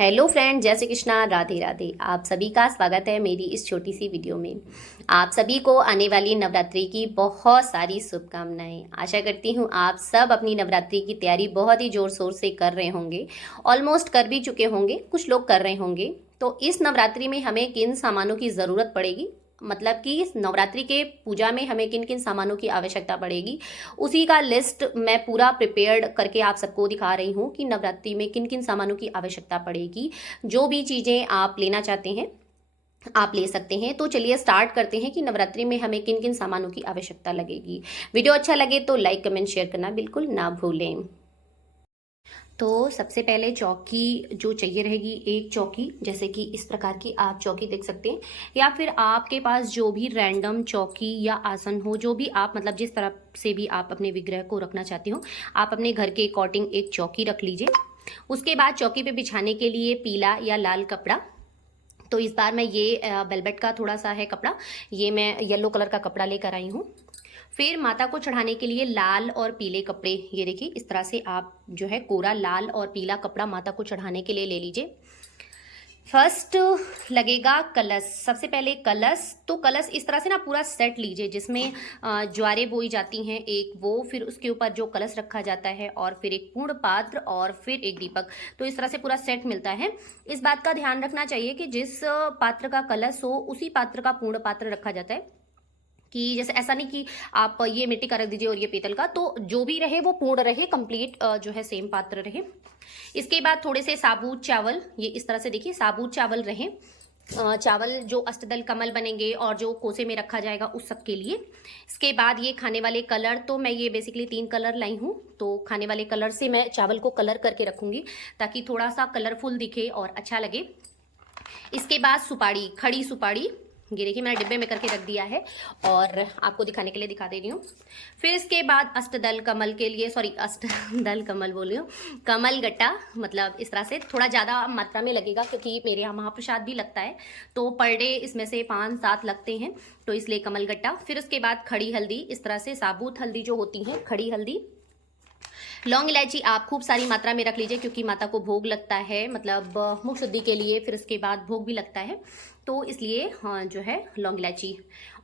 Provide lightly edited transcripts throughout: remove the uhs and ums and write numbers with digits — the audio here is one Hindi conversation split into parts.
हेलो फ्रेंड, जय श्री कृष्णा, राधे राधे। आप सभी का स्वागत है मेरी इस छोटी सी वीडियो में। आप सभी को आने वाली नवरात्रि की बहुत सारी शुभकामनाएं। आशा करती हूँ आप सब अपनी नवरात्रि की तैयारी बहुत ही जोर शोर से कर रहे होंगे। ऑलमोस्ट कर भी चुके होंगे, कुछ लोग कर रहे होंगे। तो इस नवरात्रि में हमें किन सामानों की ज़रूरत पड़ेगी, मतलब कि इस नवरात्रि के पूजा में हमें किन किन सामानों की आवश्यकता पड़ेगी, उसी का लिस्ट मैं पूरा प्रिपेयर्ड करके आप सबको दिखा रही हूँ कि नवरात्रि में किन किन सामानों की आवश्यकता पड़ेगी। जो भी चीज़ें आप लेना चाहते हैं आप ले सकते हैं। तो चलिए स्टार्ट करते हैं कि नवरात्रि में हमें किन किन सामानों की आवश्यकता लगेगी। वीडियो अच्छा लगे तो लाइक कमेंट शेयर करना बिल्कुल ना भूलें। तो सबसे पहले चौकी जो चाहिए रहेगी, एक चौकी जैसे कि इस प्रकार की आप चौकी देख सकते हैं, या फिर आपके पास जो भी रैंडम चौकी या आसन हो, जो भी आप मतलब जिस तरह से भी आप अपने विग्रह को रखना चाहते हो, आप अपने घर के अकॉर्डिंग एक चौकी रख लीजिए। उसके बाद चौकी पे बिछाने के लिए पीला या लाल कपड़ा। तो इस बार मैं ये वेलवेट का थोड़ा सा है कपड़ा, ये मैं येलो कलर का कपड़ा लेकर आई हूँ। फिर माता को चढ़ाने के लिए लाल और पीले कपड़े, ये देखिए इस तरह से आप जो है कोरा लाल और पीला कपड़ा माता को चढ़ाने के लिए ले लीजिए। फर्स्ट लगेगा कलश। सबसे पहले कलश, तो कलश इस तरह से ना पूरा सेट लीजिए, जिसमें ज्वारे बोई जाती हैं एक वो, फिर उसके ऊपर जो कलश रखा जाता है, और फिर एक पूर्ण पात्र और फिर एक दीपक। तो इस तरह से पूरा सेट मिलता है। इस बात का ध्यान रखना चाहिए कि जिस पात्र का कलश हो उसी पात्र का पूर्ण पात्र रखा जाता है, कि जैसे ऐसा नहीं कि आप ये मिट्टी का रख दीजिए और ये पीतल का। तो जो भी रहे वो पूर्ण रहे, कंप्लीट जो है सेम पात्र रहे। इसके बाद थोड़े से साबुत चावल, ये इस तरह से देखिए साबुत चावल रहे। चावल जो अष्टदल कमल बनेंगे और जो कोसे में रखा जाएगा उस सब के लिए। इसके बाद ये खाने वाले कलर, तो मैं ये बेसिकली 3 कलर लाई हूँ। तो खाने वाले कलर से मैं चावल को कलर करके रखूंगी ताकि थोड़ा सा कलरफुल दिखे और अच्छा लगे। इसके बाद सुपारी, खड़ी सुपारी, ये देखिए मैंने डिब्बे में करके रख दिया है और आपको दिखाने के लिए दिखा दे रही हूँ। फिर इसके बाद अष्टदल कमल के लिए, सॉरी अष्टदल कमल बोल रही हूँ, कमल गट्टा, मतलब इस तरह से थोड़ा ज़्यादा मात्रा में लगेगा क्योंकि मेरे यहाँ महाप्रसाद भी लगता है, तो पर डे इसमें से 5-7 लगते हैं, तो इसलिए कमल गट्टा। फिर उसके बाद खड़ी हल्दी, इस तरह से साबुत हल्दी जो होती है, खड़ी हल्दी। लौंग इलायची आप खूब सारी मात्रा में रख लीजिए क्योंकि माता को भोग लगता है, मतलब मुख शुद्धि के लिए, फिर उसके बाद भोग भी लगता है, तो इसलिए हाँ जो है लौंग इलायची।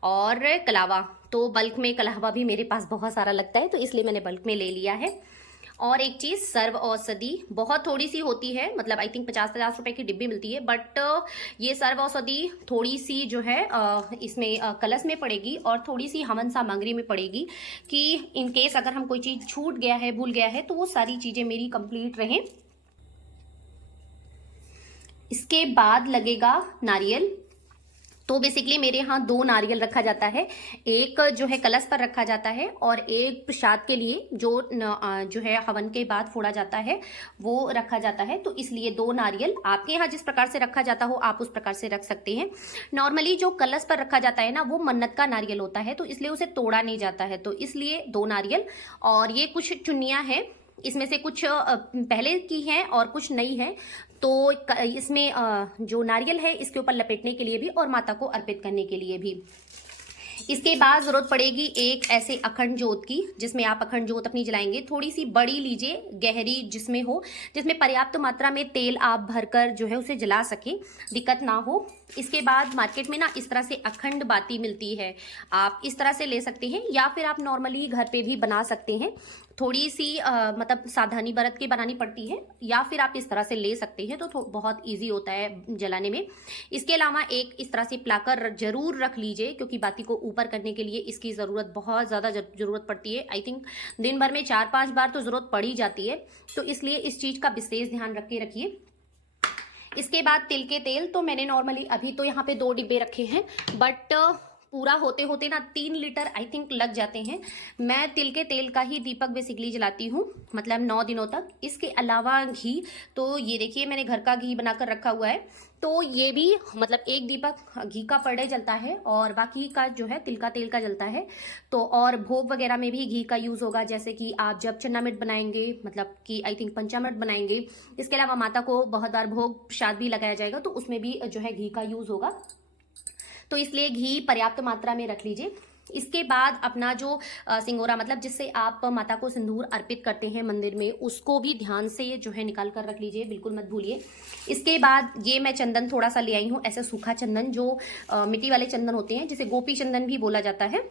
और कलावा, तो बल्क में कलावा भी मेरे पास बहुत सारा लगता है, तो इसलिए मैंने बल्क में ले लिया है। और एक चीज़ सर्व औषधि, बहुत थोड़ी सी होती है, मतलब आई थिंक 50-50 रुपए की डिब्बी मिलती है, बट ये सर्व औषधि थोड़ी सी जो है इसमें कलश में पड़ेगी और थोड़ी सी हवन सामग्री में पड़ेगी, कि इन केस अगर हम कोई चीज़ छूट गया है, भूल गया है, तो वो सारी चीज़ें मेरी कंप्लीट रहें। इसके बाद लगेगा नारियल। तो बेसिकली मेरे यहाँ 2 नारियल रखा जाता है, एक जो है कलश पर रखा जाता है और एक प्रसाद के लिए जो है हवन के बाद फोड़ा जाता है वो रखा जाता है। तो इसलिए 2 नारियल, आपके यहाँ जिस प्रकार से रखा जाता हो आप उस प्रकार से रख सकते हैं। नॉर्मली जो कलश पर रखा जाता है ना वो मन्नत का नारियल होता है, तो इसलिए उसे तोड़ा नहीं जाता है, तो इसलिए 2 नारियल। और ये कुछ चुन्नियाँ हैं, इसमें से कुछ पहले की हैं और कुछ नई हैं। तो इसमें जो नारियल है इसके ऊपर लपेटने के लिए भी और माता को अर्पित करने के लिए भी। इसके बाद जरूरत पड़ेगी एक ऐसे अखंड जोत की, जिसमें आप अखंड जोत अपनी जलाएंगे। थोड़ी सी बड़ी लीजिए, गहरी जिसमें हो, जिसमें पर्याप्त मात्रा में तेल आप भरकर जो है उसे जला सके, दिक्कत ना हो। इसके बाद मार्केट में ना इस तरह से अखंड बाती मिलती है, आप इस तरह से ले सकते हैं, या फिर आप नॉर्मली घर पे भी बना सकते हैं। थोड़ी सी मतलब सावधानी बरत के बनानी पड़ती है, या फिर आप इस तरह से ले सकते हैं, तो बहुत इजी होता है जलाने में। इसके अलावा एक इस तरह से प्लाकर जरूर रख लीजिए क्योंकि बाती को ऊपर करने के लिए इसकी ज़रूरत बहुत ज़्यादा ज़रूरत पड़ती है। आई थिंक दिन भर में 4-5 बार तो ज़रूरत पड़ ही जाती है, तो इसलिए इस चीज़ का विशेष ध्यान रख के रखिए। इसके बाद तिल के तेल, तो मैंने नॉर्मली अभी तो यहाँ पे 2 डिब्बे रखे हैं, बट पूरा होते होते ना 3 लीटर आई थिंक लग जाते हैं। मैं तिल के तेल का ही दीपक बेसिकली जलाती हूँ, मतलब 9 दिनों तक। इसके अलावा घी, तो ये देखिए मैंने घर का घी बनाकर रखा हुआ है, तो ये भी मतलब एक दीपक घी का पर डे जलता है और बाकी का जो है तिल का तेल का जलता है। तो और भोग वगैरह में भी घी का यूज़ होगा, जैसे कि आप जब चन्नामृत बनाएंगे, मतलब कि आई थिंक पंचामृत बनाएंगे। इसके अलावा माता को बहुत बार भोग प्रसाद भी लगाया जाएगा, तो उसमें भी जो है घी का यूज़ होगा, तो इसलिए घी पर्याप्त मात्रा में रख लीजिए। इसके बाद अपना जो सिंगोरा मतलब जिससे आप माता को सिंदूर अर्पित करते हैं मंदिर में, उसको भी ध्यान से जो है निकाल कर रख लीजिए, बिल्कुल मत भूलिए। इसके बाद ये मैं चंदन थोड़ा सा ले आई हूँ, ऐसा सूखा चंदन जो मिट्टी वाले चंदन होते हैं, जिसे गोपी चंदन भी बोला जाता है,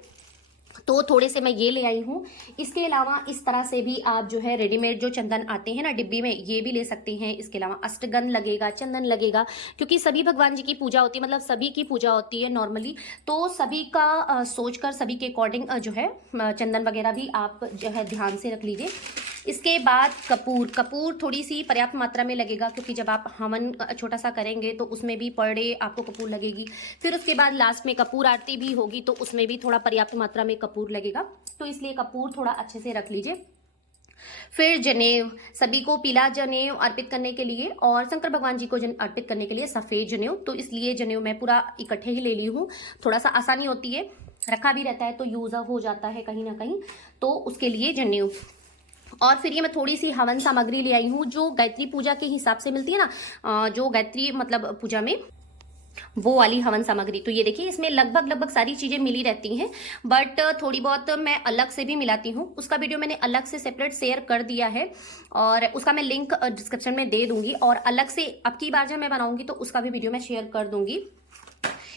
तो थोड़े से मैं ये ले आई हूँ। इसके अलावा इस तरह से भी आप जो है रेडीमेड जो चंदन आते हैं ना डिब्बी में, ये भी ले सकते हैं। इसके अलावा अष्टगंध लगेगा, चंदन लगेगा, क्योंकि सभी भगवान जी की पूजा होती है, मतलब सभी की पूजा होती है नॉर्मली, तो सभी का सोचकर सभी के अकॉर्डिंग जो है चंदन वगैरह भी आप जो है ध्यान से रख लीजिए। इसके बाद कपूर थोड़ी सी पर्याप्त मात्रा में लगेगा, क्योंकि जब आप हवन छोटा सा करेंगे तो उसमें भी पर डे आपको कपूर लगेगी। फिर उसके बाद लास्ट में कपूर आरती भी होगी, तो उसमें भी थोड़ा पर्याप्त मात्रा में कपूर लगेगा, तो इसलिए कपूर थोड़ा अच्छे से रख लीजिए। फिर जनेऊ, सभी को पीला जनेऊ अर्पित करने के लिए और शंकर भगवान जी को अर्पित करने के लिए सफेद जनेऊ, तो इसलिए जनेऊ मैं पूरा इकट्ठे ही ले ली हूँ। थोड़ा सा आसानी होती है, रखा भी रहता है तो यूज हो जाता है कहीं ना कहीं, तो उसके लिए जनेऊ। और फिर ये मैं थोड़ी सी हवन सामग्री ले आई हूँ, जो गायत्री पूजा के हिसाब से मिलती है ना, जो गायत्री मतलब पूजा में, वो वाली हवन सामग्री। तो ये देखिए, इसमें लगभग सारी चीजें मिली रहती हैं, बट थोड़ी बहुत मैं अलग से भी मिलाती हूँ। उसका वीडियो मैंने अलग से सेपरेट शेयर कर दिया है, और उसका मैं लिंक डिस्क्रिप्शन में दे दूंगी, और अलग से अब की बार जब मैं बनाऊंगी तो उसका भी वीडियो मैं शेयर कर दूंगी।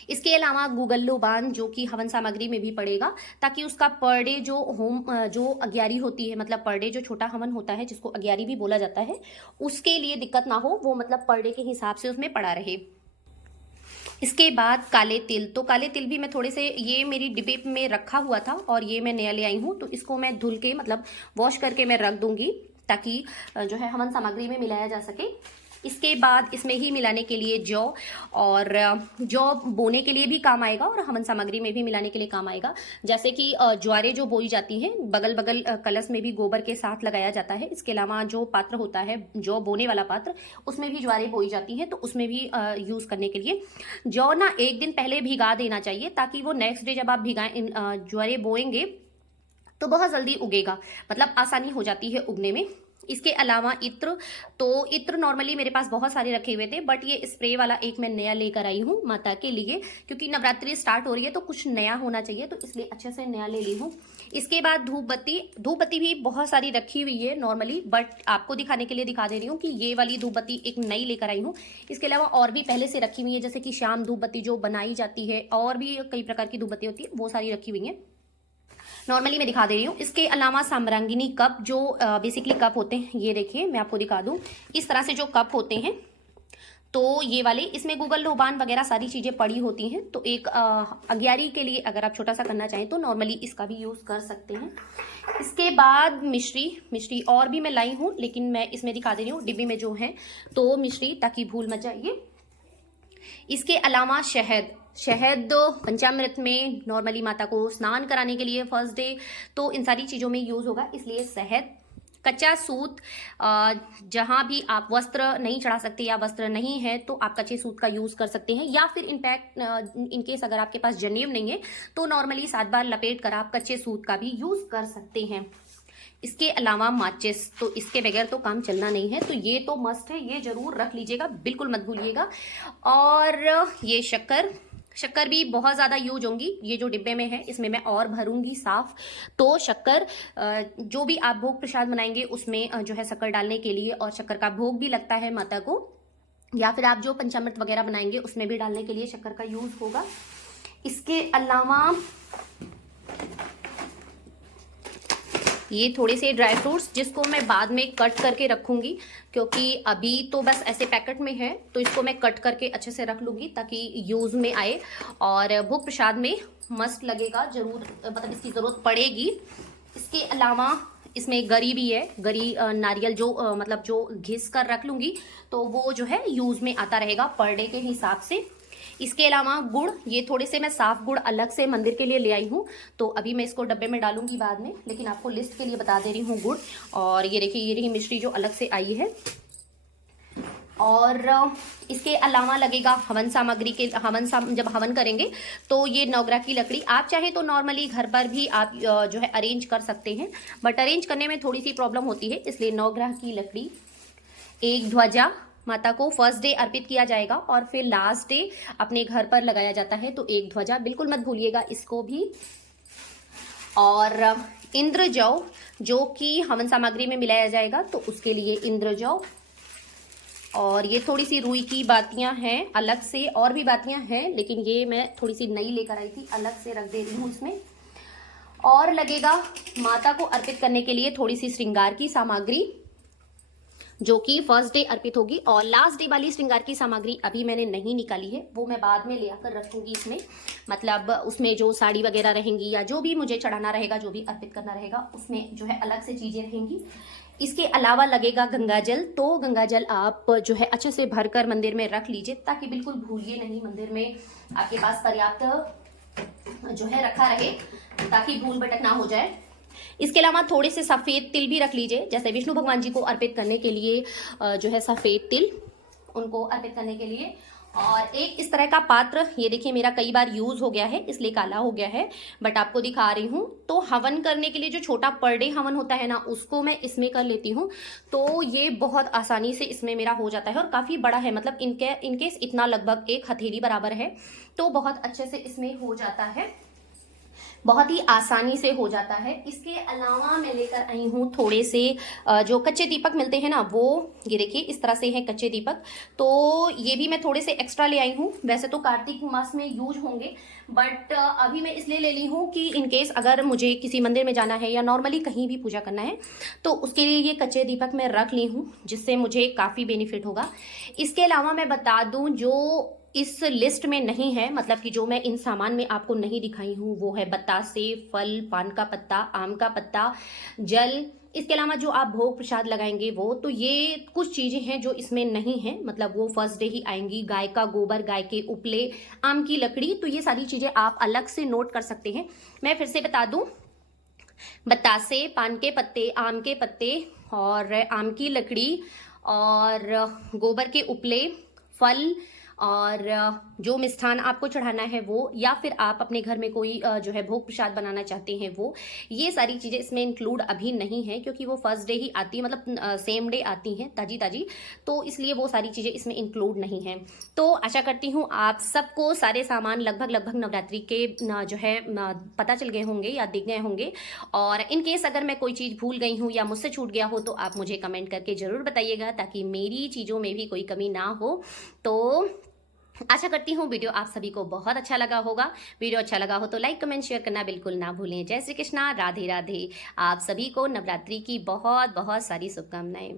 इसके अलावा गूगल लोबान जो कि हवन सामग्री में भी पड़ेगा, ताकि उसका पर डे जो जो अग्यारी होती है, मतलब पर डे जो छोटा हवन होता है जिसको अग्यारी भी बोला जाता है, उसके लिए दिक्कत ना हो, वो मतलब पर डे के हिसाब से उसमें पड़ा रहे। इसके बाद काले तिल, तो काले तिल भी मैं थोड़े से, ये मेरी डिब्बे में रखा हुआ था और ये मैं नया ले आई हूँ, तो इसको मैं धुल के मतलब वॉश करके मैं रख दूंगी, ताकि जो है हवन सामग्री में मिलाया जा सके। इसके बाद इसमें ही मिलाने के लिए जौ, और जौ बोने के लिए भी काम आएगा और हवन सामग्री में भी मिलाने के लिए काम आएगा। जैसे कि ज्वारे जो बोई जाती हैं, बगल बगल कलश में भी गोबर के साथ लगाया जाता है। इसके अलावा जो पात्र होता है, जौ बोने वाला पात्र, उसमें भी ज्वारे बोई जाती हैं, तो उसमें भी यूज करने के लिए जौ ना एक दिन पहले भिगा देना चाहिए, ताकि वो नेक्स्ट डे जब आप भिगाएं ज्वारे बोएंगे तो बहुत जल्दी उगेगा, मतलब आसानी हो जाती है उगने में। इसके अलावा इत्र, तो इत्र नॉर्मली मेरे पास बहुत सारे रखे हुए थे, बट ये स्प्रे वाला एक मैं नया लेकर आई हूँ माता के लिए, क्योंकि नवरात्रि स्टार्ट हो रही है तो कुछ नया होना चाहिए, तो इसलिए अच्छे से नया ले ली हूँ। इसके बाद धूप बत्ती भी बहुत सारी रखी हुई है नॉर्मली, बट आपको दिखाने के लिए दिखा दे रही हूँ कि ये वाली धूप बत्ती एक नई लेकर आई हूँ। इसके अलावा और भी पहले से रखी हुई है, जैसे कि शाम धूप बत्ती जो बनाई जाती है, और भी कई प्रकार की धूप बत्ती होती है, वो सारी रखी हुई है, नॉर्मली मैं दिखा दे रही हूँ। इसके अलावा साम्रांगिनी कप, जो बेसिकली कप होते हैं, ये देखिए मैं आपको दिखा दूँ, इस तरह से जो कप होते हैं, तो ये वाले, इसमें गूगल लोबान वगैरह सारी चीज़ें पड़ी होती हैं। तो एक अग्यारी के लिए अगर आप छोटा सा करना चाहें तो नॉर्मली इसका भी यूज़ कर सकते हैं। इसके बाद मिश्री और भी मैं लाई हूँ, लेकिन मैं इसमें दिखा दे रही हूँ डिब्बी में जो है, तो मिश्री, ताकि भूल मत जाइए। इसके अलावा शहद पंचामृत में नॉर्मली माता को स्नान कराने के लिए फर्स्ट डे, तो इन सारी चीज़ों में यूज़ होगा, इसलिए शहद। कच्चा सूत, जहाँ भी आप वस्त्र नहीं चढ़ा सकते या वस्त्र नहीं है तो आप कच्चे सूत का यूज़ कर सकते हैं, या फिर इनफैक्ट इनकेस अगर आपके पास जनेऊ नहीं है तो नॉर्मली 7 बार लपेट कर आप कच्चे सूत का भी यूज़ कर सकते हैं। इसके अलावा माचिस, तो इसके बगैर तो काम चलना नहीं है, तो ये तो मस्ट है, ये जरूर रख लीजिएगा, बिल्कुल मत भूलिएगा। और ये शक्कर भी बहुत ज़्यादा यूज होंगी, ये जो डिब्बे में है इसमें मैं और भरूंगी साफ। तो शक्कर, जो भी आप भोग प्रसाद बनाएंगे उसमें जो है शक्कर डालने के लिए, और शक्कर का भोग भी लगता है माता को, या फिर आप जो पंचामृत वगैरह बनाएंगे उसमें भी डालने के लिए शक्कर का यूज होगा। इसके अलावा ये थोड़े से ड्राई फ्रूट्स, जिसको मैं बाद में कट करके रखूंगी, क्योंकि अभी तो बस ऐसे पैकेट में है, तो इसको मैं कट करके अच्छे से रख लूंगी ताकि यूज में आए, और भोग प्रसाद में मस्त लगेगा जरूर, मतलब इसकी जरूरत पड़ेगी। इसके अलावा इसमें गरी भी है, गरी नारियल जो मतलब जो घिस कर रख लूंगी, तो वो जो है यूज में आता रहेगा पर डे के हिसाब से। इसके अलावा गुड़, ये थोड़े से मैं साफ गुड़ अलग से मंदिर के लिए ले आई हूँ, तो अभी मैं इसको डब्बे में डालूंगी बाद में, लेकिन आपको लिस्ट के लिए बता दे रही हूँ गुड़। और ये देखिए, ये रही मिश्री जो अलग से आई है। और इसके अलावा लगेगा हवन सामग्री के, जब हवन करेंगे तो ये नवग्रह की लकड़ी, आप चाहे तो नॉर्मली घर पर भी आप जो है अरेंज कर सकते हैं, बट अरेंज करने में थोड़ी सी प्रॉब्लम होती है, इसलिए नवग्रह की लकड़ी। एक ध्वजा, माता को फर्स्ट डे अर्पित किया जाएगा और फिर लास्ट डे अपने घर पर लगाया जाता है, तो एक ध्वजा बिल्कुल मत भूलिएगा इसको भी। और इंद्र जौ जो कि हवन सामग्री में मिलाया जाएगा, तो उसके लिए इंद्र जौ। और ये थोड़ी सी रुई की बातियां हैं अलग से, और भी बातियां हैं लेकिन ये मैं थोड़ी सी नई लेकर आई थी, अलग से रख दे रही हूँ इसमें। और लगेगा माता को अर्पित करने के लिए थोड़ी सी श्रृंगार की सामग्री, जो कि फर्स्ट डे अर्पित होगी। और लास्ट डे वाली श्रृंगार की सामग्री अभी मैंने नहीं निकाली है, वो मैं बाद में ले आकर रखूंगी इसमें। मतलब उसमें जो साड़ी वगैरह रहेंगी या जो भी मुझे चढ़ाना रहेगा, जो भी अर्पित करना रहेगा, उसमें जो है अलग से चीजें रहेंगी। इसके अलावा लगेगा गंगा जल। तो गंगा जल आप जो है अच्छे से भरकर मंदिर में रख लीजिए, ताकि बिल्कुल भूलिए नहीं, मंदिर में आपके पास पर्याप्त जो है रखा रहे, ताकि भूल भटक ना हो जाए। इसके अलावा थोड़े से सफ़ेद तिल भी रख लीजिए, जैसे विष्णु भगवान जी को अर्पित करने के लिए जो है सफ़ेद तिल, उनको अर्पित करने के लिए। और एक इस तरह का पात्र, ये देखिए मेरा कई बार यूज हो गया है इसलिए काला हो गया है, बट आपको दिखा रही हूँ। तो हवन करने के लिए जो छोटा पर डे हवन होता है ना, उसको मैं इसमें कर लेती हूँ। तो ये बहुत आसानी से इसमें मेरा हो जाता है, और काफ़ी बड़ा है, मतलब इनकेस इतना लगभग एक हथेली बराबर है, तो बहुत अच्छे से इसमें हो जाता है, बहुत ही आसानी से हो जाता है। इसके अलावा मैं लेकर आई हूँ थोड़े से जो कच्चे दीपक मिलते हैं ना, वो ये देखिए इस तरह से हैं कच्चे दीपक। तो ये भी मैं थोड़े से एक्स्ट्रा ले आई हूँ। वैसे तो कार्तिक मास में यूज होंगे, बट अभी मैं इसलिए ले ली हूँ कि इनकेस अगर मुझे किसी मंदिर में जाना है या नॉर्मली कहीं भी पूजा करना है, तो उसके लिए ये कच्चे दीपक मैं रख ली हूँ, जिससे मुझे काफ़ी बेनिफिट होगा। इसके अलावा मैं बता दूँ, जो इस लिस्ट में नहीं है, मतलब कि जो मैं इन सामान में आपको नहीं दिखाई हूँ, वो है बतासे, फल, पान का पत्ता, आम का पत्ता, जल। इसके अलावा जो आप भोग प्रसाद लगाएंगे वो, तो ये कुछ चीज़ें हैं जो इसमें नहीं है, मतलब वो फर्स्ट डे ही आएंगी। गाय का गोबर, गाय के उपले, आम की लकड़ी, तो ये सारी चीज़ें आप अलग से नोट कर सकते हैं। मैं फिर से बता दूँ, बतासे, पान के पत्ते, आम के पत्ते और आम की लकड़ी और गोबर के उपले, फल, और जो मिष्ठान आपको चढ़ाना है वो, या फिर आप अपने घर में कोई जो है भोग प्रसाद बनाना चाहते हैं वो, ये सारी चीज़ें इसमें इंक्लूड अभी नहीं है, क्योंकि वो फर्स्ट डे ही आती है, मतलब सेम डे आती हैं ताजी ताजी, तो इसलिए वो सारी चीज़ें इसमें इंक्लूड नहीं हैं। तो आशा करती हूँ आप सबको सारे सामान लगभग नवरात्रि के जो है पता चल गए होंगे या दिख गए होंगे। और इन केस अगर मैं कोई चीज़ भूल गई हूँ या मुझसे छूट गया हो, तो आप मुझे कमेंट करके ज़रूर बताइएगा, ताकि मेरी चीज़ों में भी कोई कमी ना हो। तो आशा करती हूँ वीडियो आप सभी को बहुत अच्छा लगा होगा। वीडियो अच्छा लगा हो तो लाइक कमेंट शेयर करना बिल्कुल ना भूलें। जय श्री कृष्णा, राधे राधे। आप सभी को नवरात्रि की बहुत बहुत सारी शुभकामनाएं।